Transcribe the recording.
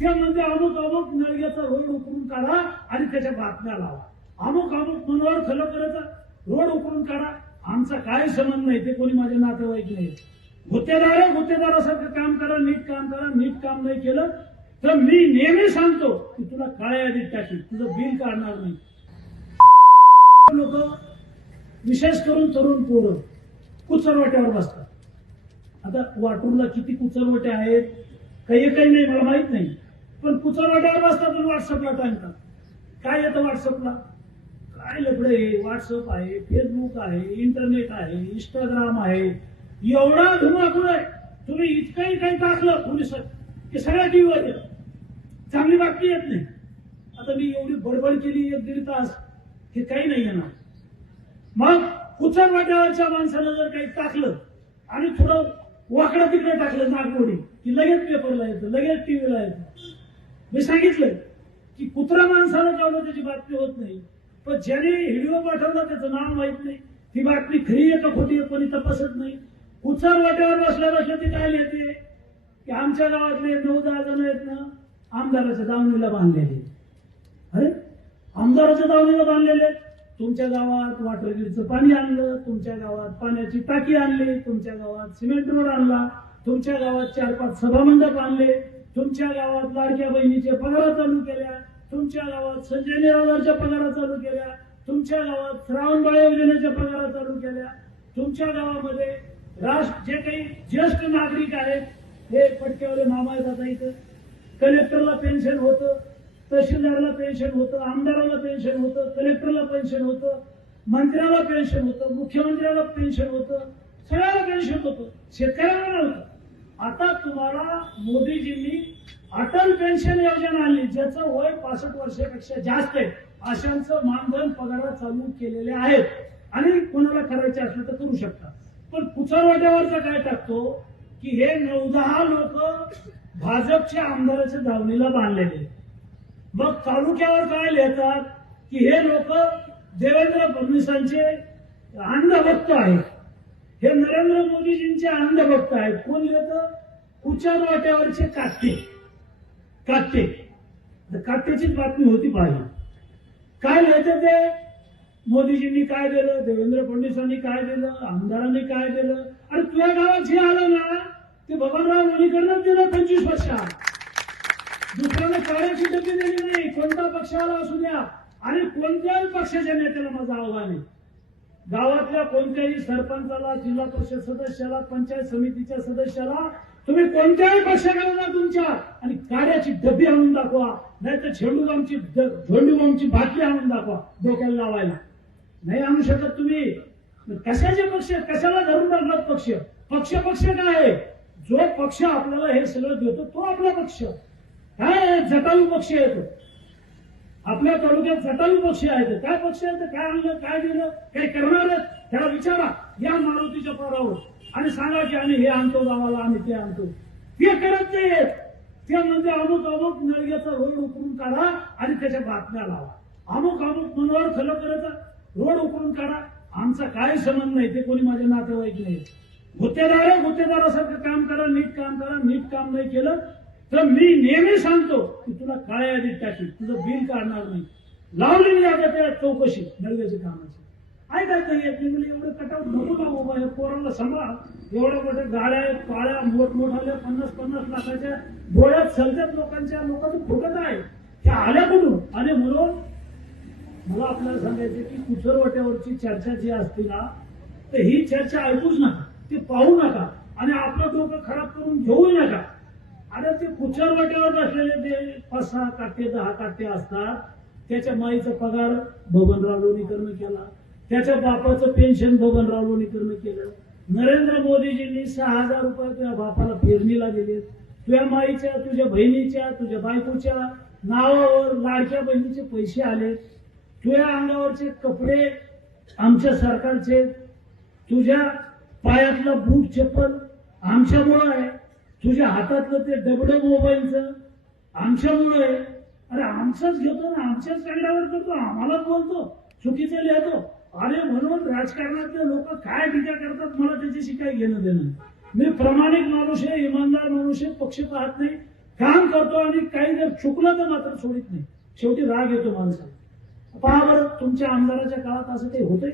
ते म्हणजे अमुक अमुक नळग्याचा रोड उकरून काढा आणि त्याच्या बातम्या लावा. अमुक अमुक मनोहर खलकरचा रोड उकरून काढा. आमचा काय संबंध नाही ते कोणी माझे नातेवाईक नाही. गुत्तेदार आहे, गुत्तेदारासारखं काम करा नीट काम करा नीट काम नाही केलं तर मी नेहमी सांगतो की तुला काळ्या यादीत टाकी तुझं बिल काढणार नाही. लोक विशेष करून तरुण पोरं कुचरवट्यावर बसतात. आता वाटूरला किती कुचरवटे आहेत काही काही नाही मला माहीत नाही. पण कुचरवाट्यावर वाजता पण व्हॉट्सअपला टाकतात काय येतं व्हॉट्सअपला काय लफडे व्हॉट्सअप आहे फेसबुक आहे इंटरनेट आहे इंस्टाग्राम आहे. एवढा धुमाकूळ आहे. तुम्ही इतकंही काही टाकलं पोलीस की सगळ्या टीव्हीवर येतं चांगली बातमी येत नाही. आता मी एवढी बडबड केली एक दीड तास हे काही नाही येणार. मग कुचर वाट्यावरच्या माणसानं जर काही टाकलं आणि थोडं वाकडं तिकडे टाकलं नागपुडी की लगेच पेपरला येतं लगेच टीव्हीला येतं. मी सांगितलं की कुत्रा माणसानं चावलं त्याची बातमी होत नाही. पण ज्याने व्हिडिओ पाठवला त्याचं नाव माहीत नाही. ती बातमी खरी आहे का खोटी आहे कोणी तपासत नाही. कुचर वाट्यावर बसल्या बसल्या ती काय लिहिते? की आमच्या गावातले नऊ दहा जण आहेत ना आमदाराच्या दावणीला बांधलेले अरे आमदाराच्या दावणीला बांधलेले तुमच्या गावात वॉटर ग्रीडचं पाणी आणलं तुमच्या गावात पाण्याची टाकी आणली तुमच्या गावात सिमेंट रोड आणला तुमच्या गावात चार पाच सभामंडप आणले तुमच्या गावात लाडक्या बहिणीच्या पगारा चालू केल्या तुमच्या गावात संजय निराधारच्या पगारा चालू केल्या तुमच्या गावात श्रावणबाळ योजनेच्या पगारा चालू केल्या तुमच्या गावामध्ये राष्ट्र जे काही ज्येष्ठ नागरिक आहेत हे पटक्यावाले मामा येतात इथं. कलेक्टरला पेन्शन होतं तहसीलदारला पेन्शन होतं आमदाराला पेन्शन होतं कलेक्टरला पेन्शन होतं मंत्र्याला पेन्शन होतं मुख्यमंत्र्याला पेन्शन होतं सगळ्याला पेन्शन होतं. शेतकऱ्याला नव्हतं. आता तुम्हाला मोदीजींनी अटल पेन्शन योजना आणली ज्याचं वय पासष्ट वर्षापेक्षा जास्त आहे. अशांचं मानधन पगार चालू केलेले आहेत. आणि कोणाला करायचे असलं तर करू शकता पण कुचरवाट्यावरचा काय टाकतो? की हे नऊ दहा लोक भाजपच्या आमदाराच्या धावणीला बांधलेले. आहेत. मग तालुक्यावर काय लिहितात? की हे लोक देवेंद्र फडणवीसांचे अंधभक्त आहेत. हे नरेंद्र मोदीजींचे अंधभक्त आहेत. कोण लिहित उच्चार वाट्यावरचे काट्टे काट्टे कात्याची बातमी होती पाहिजे काय लिहितं ते? मोदीजींनी काय दिलं? देवेंद्र फडणवीसांनी काय दिलं? आमदारांनी काय दिलं? आणि तुझ्या गावात जे आलं ना ते बबनराव लोणीकरनंच दिलं पंचवीस वर्षात. दुसऱ्यानं काळ्याची डबी दिली नाही. कोणता पक्षाला असू द्या. आणि कोणत्याही पक्षाच्या नेत्याला माझं आव्हान आहे. गावातल्या कोणत्याही सरपंचाला जिल्हा परिषद सदस्याला पंचायत समितीच्या सदस्याला तुम्ही कोणत्याही पक्षाकडे तुमच्या आणि काड्याची डबी आणून दाखवा. नाही तर झेंडूबामची झेंडूबामची बाटली आणून दाखवा डोक्याला लावायला. नाही आणू शकत तुम्ही. कशाचे पक्ष? कशाला धरून टाकलात पक्ष? पक्ष पक्ष काय? आहे जो पक्ष आपल्याला हे सगळं देतो तो आपला पक्ष. काय आहे? पक्ष येतो आपल्या तालुक्यात जटायू पक्ष आहेत काय पक्ष आहेत काय आणलं काय दिलं काय करणार? त्याला विचारा या मारुतीच्या पोरावर. आणि सांगा की आम्ही हे आणतो गावाला आम्ही ते आणतो. ते करत नाहीत ते म्हणजे अमुक अमुक नळग्याचा रोड उकरून काढा आणि त्याच्या बातम्या लावा. अमुक अमुक मनोहर खलोकराचा रोड उकरून काढा. आमचा काय संबंध नाही ते कोणी माझे नातेवाईक नाही. गुत्तेदार आहे, गुत्तेदारासारखं काम करा नीट काम करा नीट काम नाही केलं तर मी नेहमी सांगतो की तुला काळ्या यादीत टाकी तुझं बिल काढणार नाही. लावली मी आता त्या चौकशी नळग्याच्या कामाची. ऐकायचं नाही येत नाही म्हणजे एवढं कटाव नको ना बाबा? हे पोरांना सांभाळ. एवढ्या मोठ्या गाड्या आहेत काळ्या मोठमोठाल्या पन्नास पन्नास लाखाच्या डोळ्यात सलजत लोकांच्या लोकांचं फुटत आहे. त्या आल्या कुठून? आणि म्हणून मला आपल्याला सांगायचं की कुचरवट्यावरची चर्चा जी असते ना तर ही चर्चा ऐकूच नका. ती पाहू नका. आणि आपलं डोकं खराब करून घेऊ नका. अरे ते कुचरवट्यावर बसलेले ते पाच सहा काटे दहा काट्य असतात त्याच्या माईचा पगार बबनराव लोणीकरनं केला. त्याच्या बापाचं पेन्शन बबनराव लोणीकरनं केलं. नरेंद्र मोदीजींनी सहा हजार रुपये तुझ्या बापाला पेरणीला दिले तुझ्या माईच्या तुझ्या बहिणीच्या तुझ्या बायकोच्या नावावर लाडक्या बहिणीचे पैसे आले तुझ्या अंगावरचे कपडे आमच्या सरकारचे तुझ्या पायातला बूट चप्पल आमच्यामुळं आहे. तुझ्या हातातलं ते डबडं मोबाईलचं आमच्यामुळं आहे. अरे आमचंच घेतो ना आमच्याच कागदावर करतो आम्हालाच बोलतो. चुकीचं लिहितो. अरे म्हणून राजकारणातले लोक काय टीका करतात मला त्याच्याशी काय घेणं देणं मी प्रामाणिक माणूस आहे इमानदार माणूस आहे पक्ष पाहत नाही. काम करतो आणि काही जर चुकलं तर मात्र सोडित नाही. शेवटी राग येतो माणसाला. पहा बरं तुमच्या आमदाराच्या काळात असं काही होतंय?